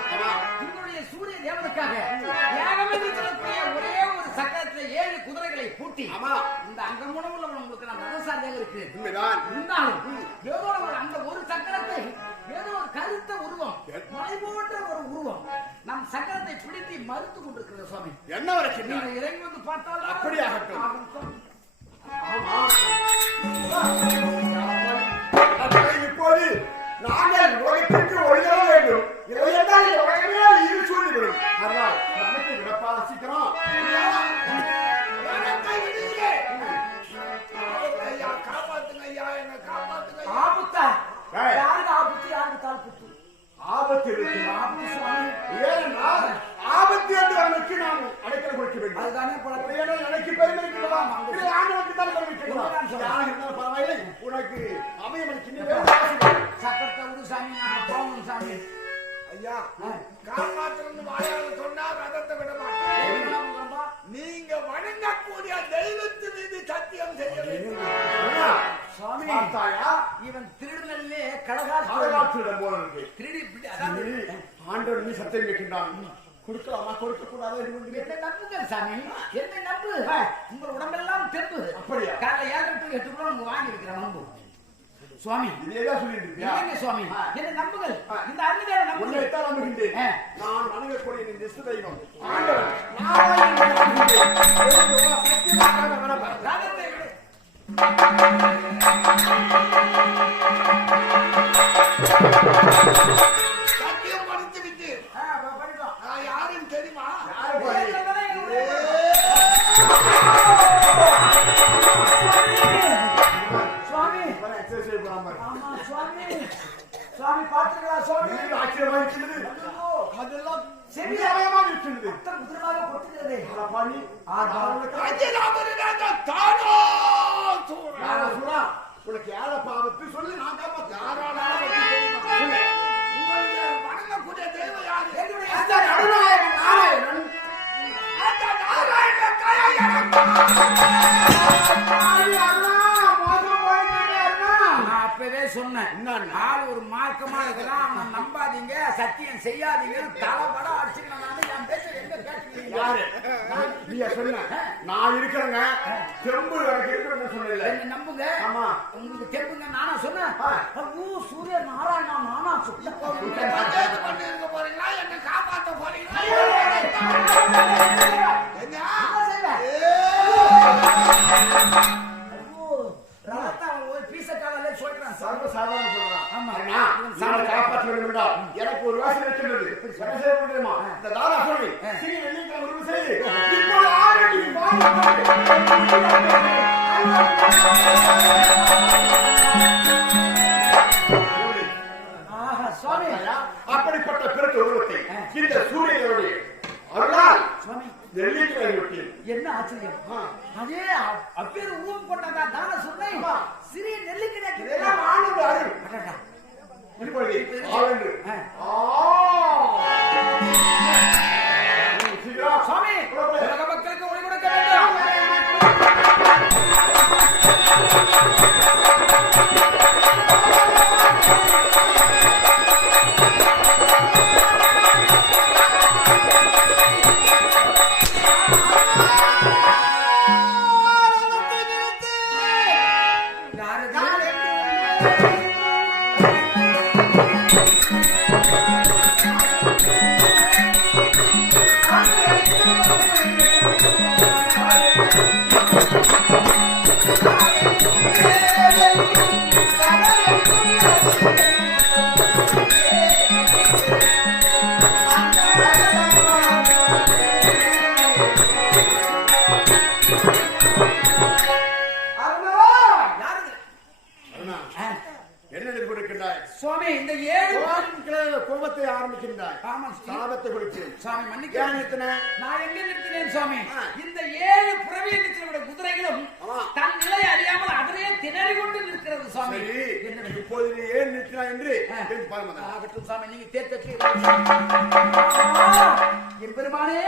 உங்களுடைய சூரிய தேவனுக்காக யாகம் என்று சொல்லக்கூடிய ஒரே ஒரு சக்கரத்திலே 7 குதிரைகளை பூட்டி இந்த அங்கமுன உங்களுக்கு நான் ரதசாரியாக இருக்கிறேன். உண்மைதான். இருந்தாலும் ஏதோ அந்த ஒரு சக்கரத்தை ஏதோ ஒரு கருத்த உருவம், மலை போன்ற ஒரு உருவம் நம் சக்கரத்தை பிடித்து மறுத்து கொண்டிருக்கிறது சுவாமி. என்ன வரைக்கும் நீங்கள் இறங்கி வந்து பார்த்தால் அப்படியாகட்டும். இப்போது நாங்கள் உலகத்திற்கு ஒளிர வேண்டும். இதையெல்லாம் இந்த உலகமே இருள் சூழ்ந்துவிடும். அதனால் நமக்கு விடப்பாத சீக்கிரம் காப்பாத்துங்க ஐயா, என்ன காப்பாத்துங்க. ஆபத்தா? யாருக்கு ஆபத்து, யாருக்கு தாழ்புத்து? ஆபத்து இருக்கு. ஆபத்து சுவாமி. ஏனென்றால் ஆபத்து என்று அவனுக்கு நாம் அடைக்கலம் கொடுக்க வேண்டும். அதுதானே பழக்கம். ஏனென்றால் எனக்கு பெருமை இருக்கிறதா? இதை ஆண்டவனுக்கு தான் தெரிவிக்கிறோம். யாராக இருந்தாலும் பரவாயில்லை. உனக்கு அமையமளிக்கின்ற சக்கரத்தை விடு சாமி, நாங்க போகணும் சாமி. ஐயா, காப்பாத்துறது வாயால சொன்னா ரதத்தை விட மாட்டேன். நீங்க வணங்கக்கூடிய தெய்வத்து மீது சத்தியம் செய்ய வேண்டும். சுவாமி, பார்த்தாயா? இவன் திருடனிலே கடகாட்சி கடகாட்சியிடம் போல இருக்கு. திருடி அதாவது ஆண்டவர் நீ சத்தியம் கேட்கின்றான். கொடுக்கலாமா கொடுக்க கூடாது? என்னை நம்புங்க சாமி, என்னை நம்பு. உங்கள் உடம்பெல்லாம் தெம்பு. அப்படியா? காலைல 7 to 8 கூட உங்க வாங்கி இருக்கிற நம்பு சுவாமி. இதேதான் சொல்லிட்டு இருக்கியா? இல்லைங்க சுவாமி, என்னை நம்புங்கள். இந்த அருமையான நம்புங்கள். உன்னைத்தான் நம்புகின்றேன். நான் வணங்கக்கூடிய இந்த இஷ்ட தெய்வம் ஆண்டவன். ராகத்தை விடு. சத்தியம் படித்து விட்டு படிக்கலாம். நான் யாருன்னு தெரியுமா? சுவாமி, ஆமா சுவாமி. சுவாமி பாத்துக்கலாம் சுவாமி. ஆச்சரியமா இருக்கிறது. அதெல்லாம் செவியமாக இருக்கிறது. குதிரமாக கொட்டுகிறது. பண்ணி தானோ சூரா உனக்கு யார பாவத்து சொல்லி நான் காப்பாற்ற உங்களுடைய வணங்கக்கூடிய தெய்வம் யாரு? நாராயணன். அந்த நாராயணன் நான் அப்பவே சொன்னேன், ஆள் ஒரு மார்க்கமா இருக்கிறான், அவன் நம்பாதீங்க, சத்தியம் செய்யாதீங்க, தலைபட அடிச்சுக்கணும். என் பேச்ச எங்க கேட்கிறீங்க? யாரு நீ சொன்ன? நான் இருக்கிறேங்க. தெம்பு எனக்கு இருக்கிறேன்னு சொன்னேன். என்ன நம்புங்க. ஆமா, உங்களுக்கு தெம்புங்க. நானா சொன்னேன்? ஐயோ சூரிய நாராயணா, நானா சொன்னேன். பஞ்சாயத்து பண்ணி இருக்க போறீங்களா? என்ன காப்பாற்ற போறீங்களா? என்ன செய்வேன்? ஒரு பீச காலையில சொல்றேன். சர்வசாதாரண சொல்றான். ஆமா. காப்பாற்ற வேண்டும் என்றால் எனக்கு ஒரு வாசனை இருக்கிறது. என்ன செய்ய முடியுமா? இந்த தாரா சொல்லி சிறி வெள்ளிக்கிழமை உதவி செய்து இப்போது ஆரம்பி சுவாமி, அப்படிப்பட்ட பிறகு உருவத்தை இந்த சூரியனுடைய அருளால் சுவாமி வெள்ளிக்கிழமை என்ன ஆச்சரியம்! அதே அப்பேர் உருவம் கொண்டதா தான சொன்னேன். சிறிய நெல்லிக்கிழக்கு இதெல்லாம் ஆனந்த அருள். அடடா. இப்பொழுது ஆனந்து. சுவாமி, உலக மக்களுக்கு ஒளி கொடுக்க வேண்டும். என்ன எதிர்கொண்டிருக்கின்றாய் சுவாமி இந்த 7 கோபத்தை ஆரம்பிக்கின்றாய். ஆமா சாபத்தை கொடுத்து சாமி ஏன் மன்னிக்க நிறுத்தின? நான் எங்க நிறுத்தினேன் சுவாமி இந்த 7 புறவி நிறுத்தினுடைய குதிரைகளும் ஆமா. தன் நிலை அறியாமல் அதிலேயே திணறி கொண்டு நிற்கிறது சுவாமி சரி, என்ன இப்போது நீ ஏன் நிறுத்தினாய் என்று கேட்டு பாருங்க. ஆகட்டும் சாமி நீங்க தேர்தற்கு என் பெருமானே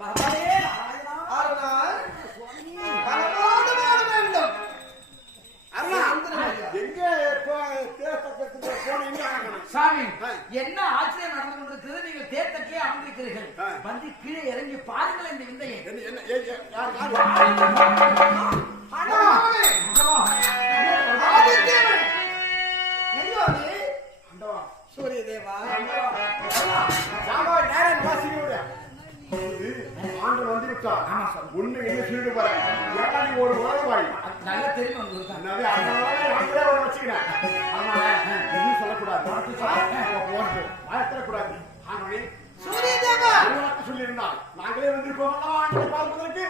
பகவானே நாராயணா ஆனால் பலமோடு வாழ வேண்டும். அண்ணா, எங்க போன எங்க ஆகணும்? சாமி என்ன ஆச்சரியம் நடந்து கொண்டிருக்கிறது நீங்கள் தேர்தற்கே அமர்ந்திருக்கிறீர்கள் வந்து கீழே இறங்கி பாருங்கள் இந்த விந்தையை சூரிய தேவா ஆண்டு வந்துவிட்டார். உண்மை என்ன சொல்லிட்டு போறேன். ஏன்னா நீ ஒரு உலகவாய். நல்லா தெரியும் உங்களுக்கு என்னது, அதனால நாங்களே ஒரு வச்சுக்கிறேன். அதனால எதுவும் சொல்லக்கூடாது. வாயத்தரக்கூடாது. ஆண்டவனே, சூரிய தேவா சொல்லியிருந்தால் நாங்களே வந்திருக்கோம் ஆண்டவனை பார்ப்பதற்கு.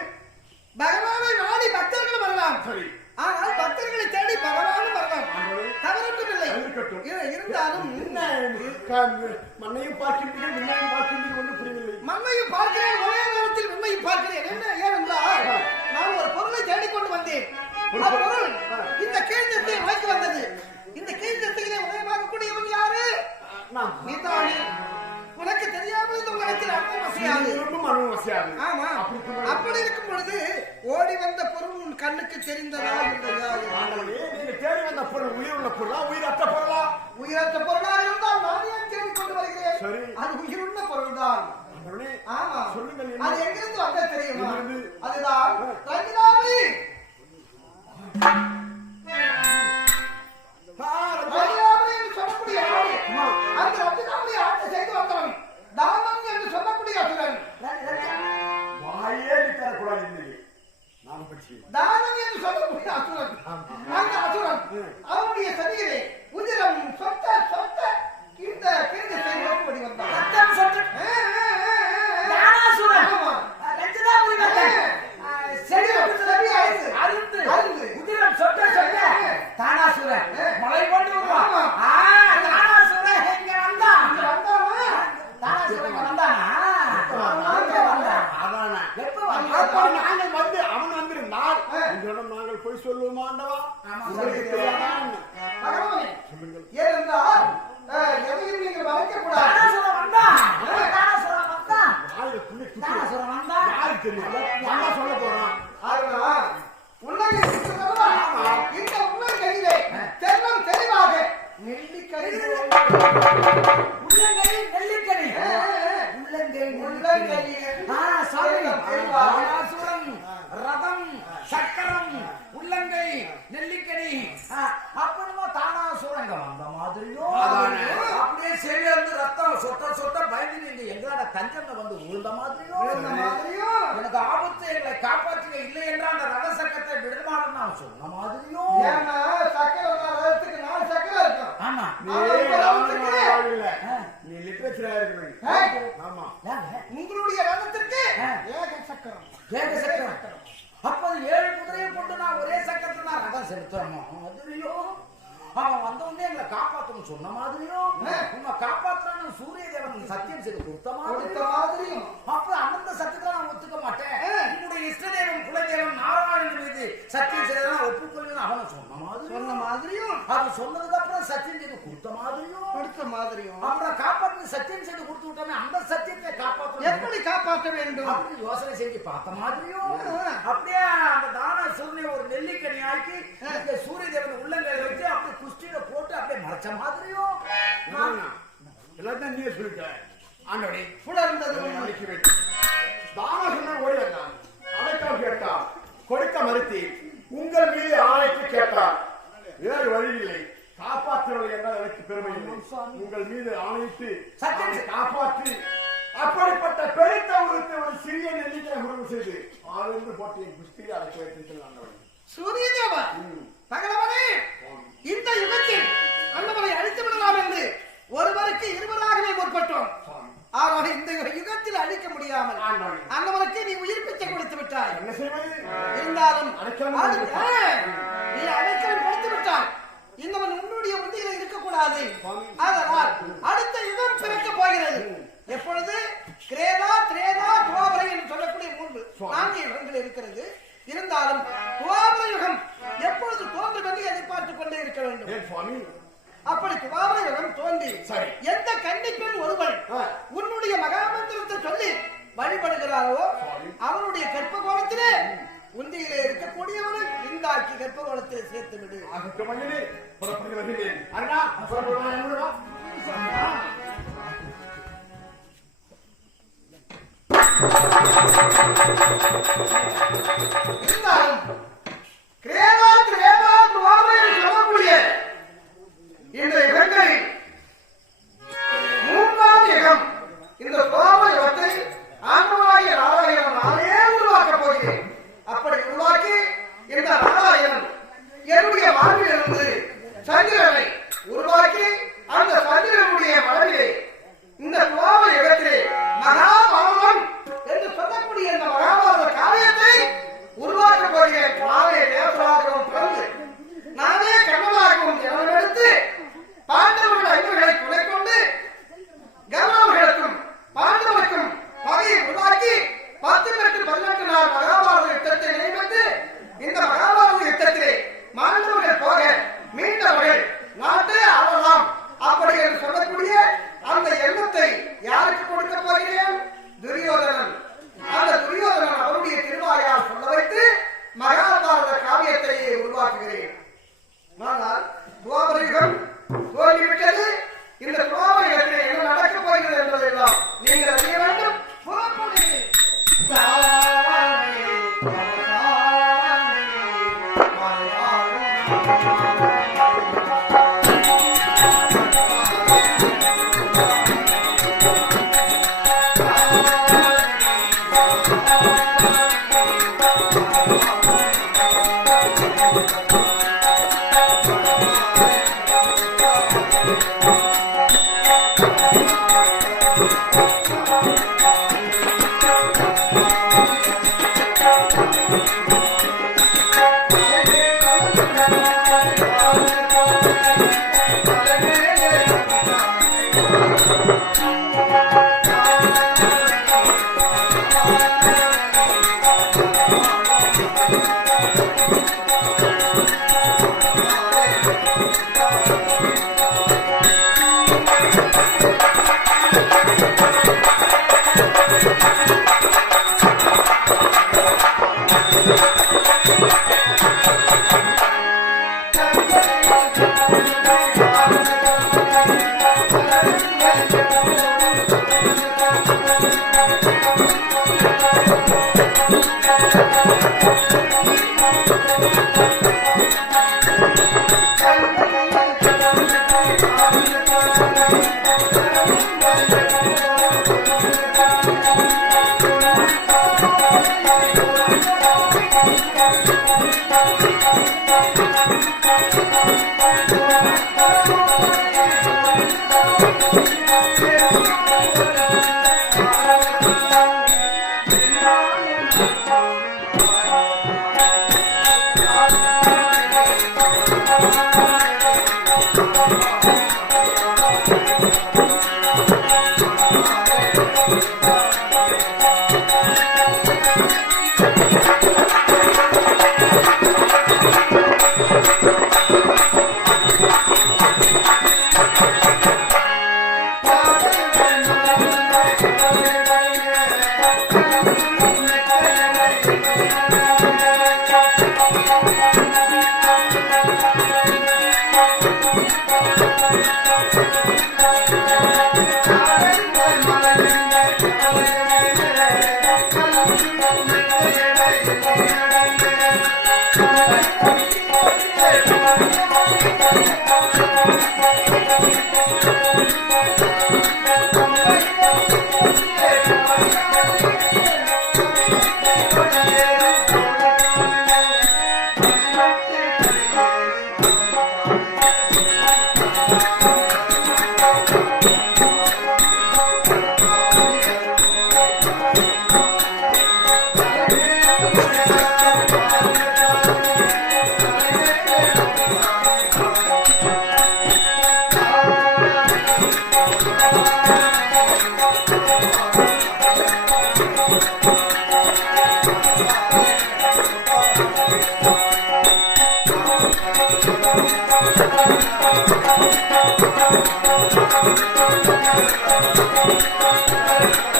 பகவானை நாடி பக்தர்கள் வரலாம். சரி, ஆனால் பக்தர்களை தேடி பகவானும் வரலாம். தவறொன்றுமில்லை. இருக்கட்டும். இருந்தாலும் மண்ணையும் பார்க்கின்றீர்கள், விண்ணையும் பார்க்கின்றீர்கள், ஒன்றும் புரியவில்லை. மண்ணையும் பார்க்கிறேன், ஒரே நேரத்தில் விண்ணையும் பார்க்கிறேன். என்ன ஏனென்றால் நான் ஒரு பொருளை தேடிக்கொண்டு வந்தேன். அப்பொருள் இந்த கீழ்த்தத்தை வாங்கி வந்தது. இந்த கீழ்த்தத்தையிலே உதயமாகக்கூடியவன் யாரு? நீதானே. உனக்கு தெரியாமல் இந்த உலகத்தில் அனுபவம் வசையாது. ஆமா. அப்படி இருக்கும் பொழுது ஓடி வந்த பொருள் உன் கண்ணுக்கு தெரிந்ததா இல்லையா? நீங்க தேடி வந்த பொருள் உயிருள்ள பொருளா, உயிரற்ற பொருளா? உயிரற்ற பொருளாக இருந்தால் நான் ஏன் தேடிக்கொண்டு வருகிறேன்? சரி, அது உயிருள்ள பொருள் தான். ஆமா, சொல்லுங்கள். அது எங்கிருந்து வந்த தெரியுமா? அதுதான் ரஞ்சிதாபுரி. ரஞ்சிதாபுரி என்று சொல்லக்கூடிய நாடு. அந்த ரஞ்சிதாபுரி ஆட்சி செய்து வந்தவன் தாமன் என்று சொல்லக்கூடிய அசுரன். வாயே தரக்கூடாது. தானம் என்று சொல்லக்கூடிய அசுரன். அந்த அசுரன் அவனுடைய சரீரே உதிரம் சொத்த சொத்த இந்த கீழ்ந்த செயல்பட்டு வடி வந்தான். மலை கொண்டு நாங்கள் வந்து அவன் வந்திருந்தால் நாங்கள் போய் சொல்லுவோம் ஆண்டவா. ஏனென்றால் எதையும் நீங்கள் மறைக்கக்கூடாது. சொல்ல போறோம். இந்த உள்ளங்கையிலே தெல்லம் தெளிவாக நெல்லிக்கனி ரதம் சக்கரம் உள்ளங்கை நெல்லிக்கனி அப்படிமா தானாசுரங்க வந்த மாதிரியோ அப்படியே சேர்ந்து ரத்தம் சொட்ட சொட்ட பயந்து நீங்க எங்களாட தஞ்சம்ல வந்து விழுந்த மாதிரியோ எனக்கு ஆபத்து எங்களை காப்பாற்றுங்க இல்லை என்றால் அந்த ரத சக்கரத்தை விடுமாறு நான் சொன்ன மாதிரியோ சக்கரத்துக்கு 4 சக்கரம் இருக்கும். ஆமா நீ லிட்ரேச்சரா இருக்கணும். ஆமா, உங்களுடைய ரதத்திற்கு ஏக சக்கரம். அப்ப 7 குதிரையை கொண்டு நான் ஒரே சக்கரத்துல நான் ரதம் செலுத்துறோமோ அதுலயோ அவன் வந்தவொடனே எங்களை காப்பாற்றணும் சொன்ன மாதிரியும் உன்னை காப்பாற்றணும் சூரிய தேவன் சத்தியம் செய்து கொடுத்த மாதிரியும் அப்ப அந்த சத்தியத்தை நான் ஒத்துக்க மாட்டேன். உன்னுடைய இஷ்ட தேவன் குலதேவன் நாராயணன் மீது சத்தியம் செய்தா ஒப்புக்கொள்வேன் அவனை சொன்ன மாதிரியும் அது சொன்னதுக்கு அப்புறம் சத்தியம் செய்து கொடுத்த மாதிரியும் அப்புறம் காப்பாற்ற சத்தியம் செய்து கொடுத்து விட்டோமே அந்த சத்தியத்தை காப்பாற்ற எப்படி காப்பாற்ற வேண்டும் அப்படின்னு யோசனை செஞ்சு பார்த்த மாதிரியும் அப்படியே அந்த தான சூரியனை ஒரு நெல்லிக்கனி ஆக்கி சூரிய தேவன் உள்ளங்கையில வச்சு அப்படியே குஷ்டியில போட்டு அப்படியே மறைச்ச மாதிரியும் எல்லாத்தையும் நீ சொல்லிட்ட. ஆண்டவனே, புலர்ந்தது அழைக்க வேண்டும். தான சொன்ன ஓடி வந்தான். அழைக்காம கேட்டார், கொடுக்க மறுத்தி உங்கள் மீது ஆணைக்கு கேட்டார். வேறு வழி இல்லை. காப்பாற்றவில்லை என்றால் எனக்கு பெருமை இல்லை. உங்கள் மீது ஆணையிட்டு சத்தியம் அவனை காப்பாற்றி அப்படிப்பட்ட பெருத்த உருவத்தை ஒரு சிறிய நெல்லிக்காய் உறவு செய்து ஆழ்ந்து போட்டியை குஸ்தியை அடக்கி வைத்திருக்கிறான். சூரியதேவா பகலவனே, இந்த யுகத்தில் அண்ணவனை அழித்து விடலாம் என்று ஒருவருக்கு இருவராகவே முற்பட்டோம். ஆனால் இந்த யுகத்தில் அழிக்க முடியாமல் அண்ணவனுக்கு நீ உயிர் பிச்சை கொடுத்து விட்டாய். என்ன செய்வது? இருந்தாலும் நீ அடைக்கலம் கொடுத்து விட்டாய். இன்னவன் உன்னுடைய உண்டிகளை இருக்கக்கூடாது. அதனால் அடுத்த யுகம் பிறக்க போகிறது. எப்பொழுது கிரேதா திரேதா துவாபரை என்று சொல்லக்கூடிய 4 யுகங்கள் இருக்கிறது. இருந்தாலும் துவாபர யுகம் எப்பொழுது தோன்றும் என்று எதிர்பார்த்துக் கொண்டே இருக்க வேண்டும். அப்படி துவாபர யுகம் தோன்றி எந்த கன்னிப்பெண் ஒருவன் உன்னுடைய மகாமந்திரத்தை சொல்லி வழிபடுகிறாரோ அவனுடைய கற்பகோலத்திலே உந்தியிலே இருக்கக்கூடியவனை இந்தாக்கி கற்பகோலத்திலே சேர்த்து விடு. கிரேதா திரேதா துவாபரை என்று சொல்லக்கூடிய இந்த யுகங்களில் 3ஆம் யுகம் இந்த துவாபர யுகத்தை ஆண்டவனாகிய நாராயணன் நானே உருவாக்கப் போகிறேன். அப்படி உருவாக்கி இந்த நாராயணன் என்னுடைய வாழ்விலிருந்து சந்திரனை உருவாக்கி அந்த சந்திரனுடைய மனதிலே இந்த துவாபர யுகத்திலே மகாபாரதம் என்று சொல்லக்கூடிய இந்த மகாபாரத காவியத்தை உருவாக்கப் போகிறேன். நானே தேவராகவும் பிறந்து நானே கண்ணனாகவும் ஜனமெடுத்து பாண்டவர்கள் ஐவர்களை துணை கொண்டு கௌரவர்களுக்கும் பாண்டவருக்கும் பகையை உருவாக்கி 18 நாள் மகாபாரத யுத்தத்தை நியமித்து இந்த மகாபாரத யுத்தத்திலே மாண்டவர்கள் போக மீண்டவர்கள் நாட்டை ஆளலாம் அப்படி என்று சொல்லக்கூடிய அந்த எண்ணத்தை யாருக்கு கொடுக்க போகிறேன்? துரியோதனன். அந்த துரியோதனன் அவருடைய திருவாயால் சொல்ல வைத்து மகாபாரத காவியத்தையே உருவாக்குகிறேன். ஆனால் துவாபர யுகம் தோல்விவிட்டது. இந்த துவாபர யுகத்தில் என்ன நடக்கப் போகிறது என்பதெல்லாம் நீங்கள் அறிய வேண்டும். புறப்படுகிறேன். Thank you. Thank you.